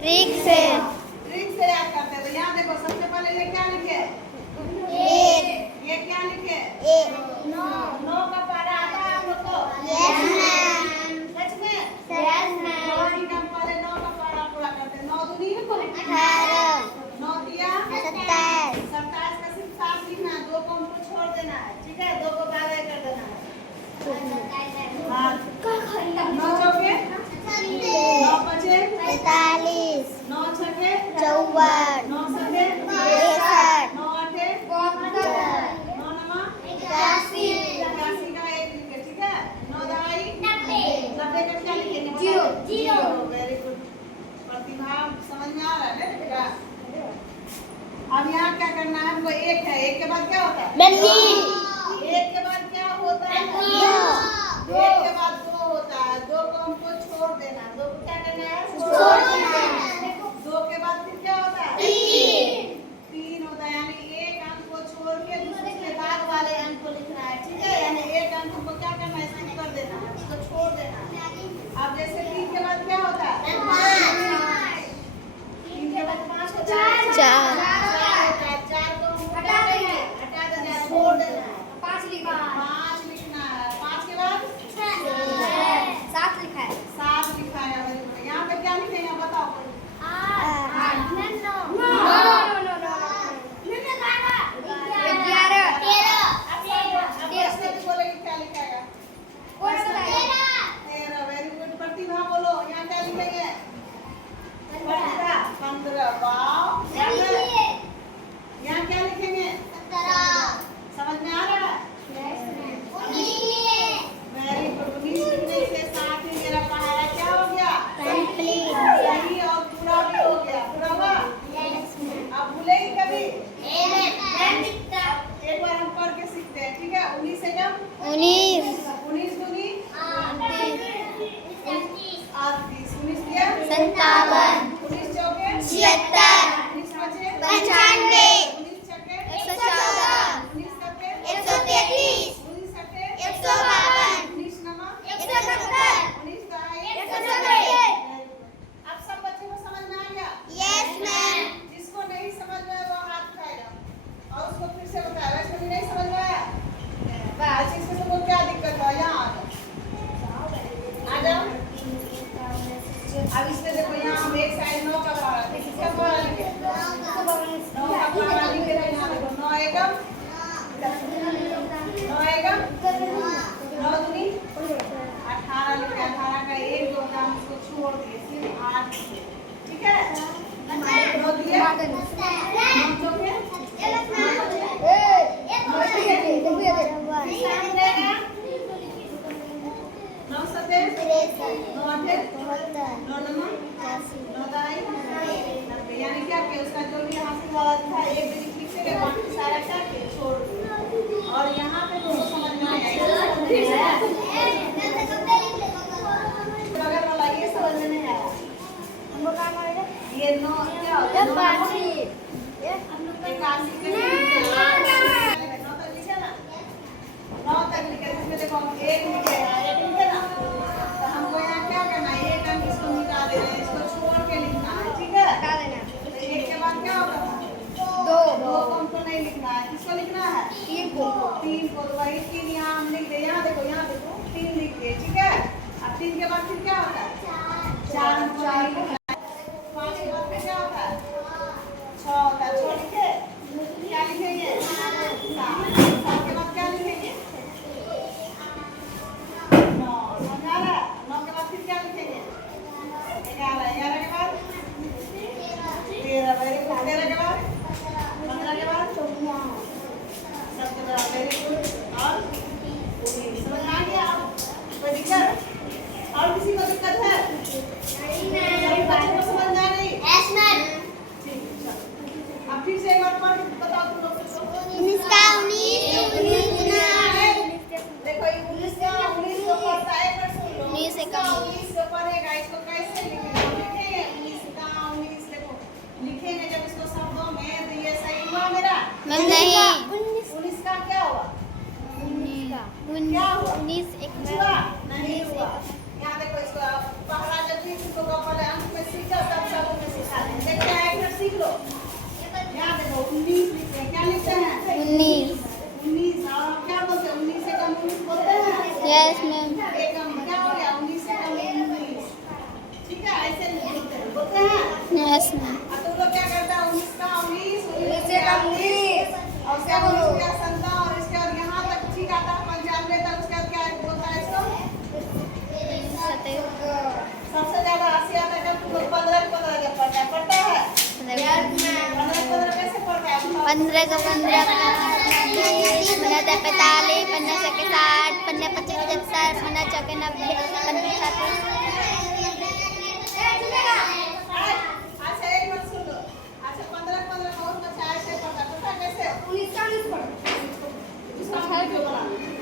Trick से याद करते हैं। तो यहाँ देखो सबसे पहले ये क्या लिखे? ये क्या लिखे? नौ का पारा आता है आप लोग को? सच में? हम पहले 9 का पारा पूरा करते हैं। 9 दूनी 9 दिया 27 का सिर्फ 7 लिखना है, 2 को हमको छोड़ देना है, ठीक है? 2 को बाय कर देना है। हाँ 9 चौके 9 पचे 9 छके 9 सते 9 आठे 9 नमा 81 का 1 लिखे, ठीक है? 9 दवाई 90 का क्या लिखेंगे? जीरो। वेरी गुड प्रतिभा, समझ में आ रहा है बेटा? अब यहाँ क्या करना है हमको? 1 है, 1 के बाद क्या होता है? 1 के बाद क्या होता है? 1 के बाद 2 होता है, 2 को हमको छोड़ देना है। 2 को क्या करना है? छोड़ देना है। 2 के बाद फिर क्या होता है? 3 होता है, यानी एक अंक को छोड़ के दूसरे बाद वाले अंक को लिखना है, ठीक है? यानी एक अंक हमको क्या करना है? स्किप कर देना है, उसको छोड़ देना है। अब जैसे 3 के बाद क्या होता है? 3 के बाद 5 होता है, 4 को हटा देंगे, छोड़ देना है। 5 लिखना है। 5 के बाद 7 लिखा है। यहाँ पे क्या लिखेंगे बताओ? 8 बोलेगी क्या लिखेगा? 13। वेरी गुड प्रतिभा, बोलो यहाँ क्या लिखेंगे? 15। वाव, यहाँ क्या लिखेंगे? 17। समझ में आ रहा है? Very good. 19 लिखने से 7 ही मेरा पहाड़ा क्या हो गया? सही और पूरा भी हो गया। पूरा हुआ? अब भूलेगी कभी? एक बार हम पढ़ के सीखते हैं, ठीक है? 19 से कम 19 दूनी 38 19 दिया 19 चौके 19 पचे 19 छके 19 सते 19 सते 19 नमा 19 दहाई। अब सब बच्चों को समझ में आ गया? जिसको नहीं समझ में आया वो हाथ उठाएगा और उसको फिर से बताएगा। वैसे भी नहीं समझ में आया? बस इसमें तुमको क्या दिक्कत है? यहाँ आ जाओ। अब इसमें देखो, यहाँ हम एक साइड 9 का पारा लिखे, किसका पारा लिखे? 9 का पारा लिखे। यहाँ देखो 9 एकम 9 दूनी 18 लिखे। 18 का 1 2 हम उसको छोड़ दिए, सिर्फ 8 लिखे, ठीक है? 9 दिए 9 चौके 9 सते 9 आठे 9 नमा 9 दहाई 90। यानी क्या किया? उसका जो भी हासिल वाला था 1 भी लिख से बाकी सारा क्या किया? छोड़ दिया। और यहाँ पे तुमको समझ में आया? अगर वाला ये समझ में नहीं आया हमको क्या मारेगा? ये 9 क्या होता है? 81 के 9 तक लिखे ना? 9 तक लिखे। इसमें देखो हम 1 लिखे ना, तो हमको यहाँ क्या करना है? 1 अंक इसको मिटा देना है, इसको छोड़ के लिखना है, ठीक है? तो 1 के बाद क्या होगा? 2 को हमको नहीं लिखना है, किसको लिखना है? 3 को। तो वही 3 यहाँ हम लिख दे। यहाँ देखो 3 लिख दिए, ठीक है? अब 3 के बाद फिर क्या होता है? 4 हमको नहीं लिखना है। 5 के बाद फिर क्या होता है? 6 होता है। 6 लिखे क्या लिखेंगे? 7 के बाद क्या लिखेंगे? 9। समझ आ रहा है? 9 के बाद फिर क्या लिखेंगे? 11। 11 के बाद 13। Very good. 13 के बाद 15 के बाद 17। Very good. और 19। समझ आ गया? कोई दिक्कत? और किसी को दिक्कत है? सभी बच्चों को समझ आ रही? ठीक है, चलो अब फिर से एक बार पढ़ के बताओ तुम लोग को। देखो ये 19 का 19 को पढ़ता है, एक बार सुन लो। 19 को पढ़ेगा, इसको कैसे लिखेंगे? लिखेंगे 19 का 19 देखो लिखेंगे जब इसको शब्दों में, तो ये सही हुआ मेरा? नहीं। 19 का क्या हुआ? 19 नहीं हुआ। यहाँ देखो इसको पहला जब भी इसको पहले अंक में सीखा तब सब में यस मैम। और तुम लोग क्या करता है 19 का 19 19 का 19 और उसके बाद 19 का 57 और इसके बाद यहाँ तक ठीक आता है 95 तक। उसके बाद क्या बोलता है इसको सबसे ज्यादा 80 आता है। तुम लोग 15 जब पढ़ता है 15 कैसे पढ़ता है 15 का 15 15 45 15 से 60 15 25 75 15 चौके 90 15 7